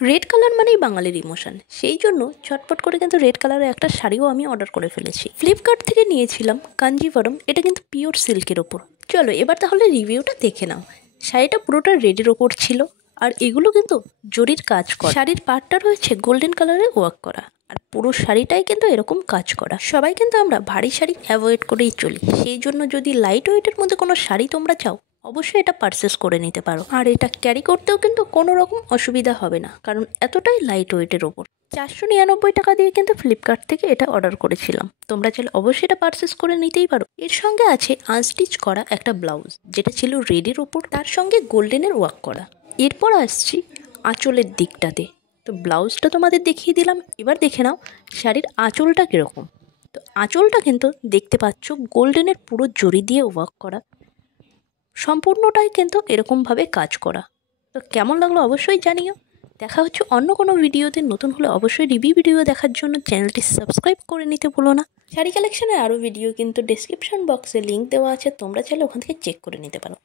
Red colour মানেই বাঙালির emotion, সেই জন্য ঝটপট করে কিন্তু রেড কালারের একটা শাড়িও আমি অর্ডার করে ফেলেছি। ফ্লিপকার্ট থেকে নিয়েছিলাম কাঞ্জিভারম, এটা কিন্তু পিওর সিল্কের ওপর। চলো এবার তাহলে রিভিউটা দেখে নাও। শাড়িটা পুরোটা রেডের ওপর ছিল, আর এগুলো কিন্তু জরির কাজ করা। শাড়ির পাড়টা রয়েছে গোল্ডেন কালারে ওয়ার্ক করা, আর পুরো শাড়িটাই কিন্তু এরকম কাজ করা। সবাই কিন্তু আমরা ভারী শাড়ি অ্যাভয়েড করেই চলি, সেই জন্য যদি লাইট ওয়েটের মধ্যে কোনো শাড়ি তোমরা চাও অবশ্যই এটা পারচেস করে নিতে পারো। আর এটা ক্যারি করতেও কিন্তু কোনো রকম অসুবিধা হবে না, কারণ এতটাই লাইট ওয়েটের ওপর। 499 টাকা দিয়ে কিন্তু ফ্লিপকার্ট থেকে এটা অর্ডার করেছিলাম। তোমরা চাইলে অবশ্যই এটা পারচেস করে নিতেই পারো। এর সঙ্গে আছে আনস্টিচ করা একটা ব্লাউজ, যেটা ছিল রেডের ওপর, তার সঙ্গে গোল্ডেনের ওয়ার্ক করা। এরপর আসছি আঁচলের দিকটাতে। তো ব্লাউজটা তোমাদের দেখিয়ে দিলাম, এবার দেখে নাও শাড়ির আঁচলটা কীরকম। তো আঁচলটা কিন্তু দেখতে পাচ্ছ গোল্ডেনের পুরো জরি দিয়ে ওয়ার্ক করা, সম্পূর্ণটাই কিন্তু এরকমভাবে কাজ করা। তো কেমন লাগলো অবশ্যই জানিও। দেখা হচ্ছে অন্য কোনো ভিডিওতে। নতুন হলে অবশ্যই রিভিউ ভিডিও দেখার জন্য চ্যানেলটি সাবস্ক্রাইব করে নিতে ভুলো না। শাড়ি কালেকশনের আরও ভিডিও কিন্তু ডেসক্রিপশন বক্সে লিঙ্ক দেওয়া আছে, তোমরা চাইলে ওখান থেকে চেক করে নিতে পারো।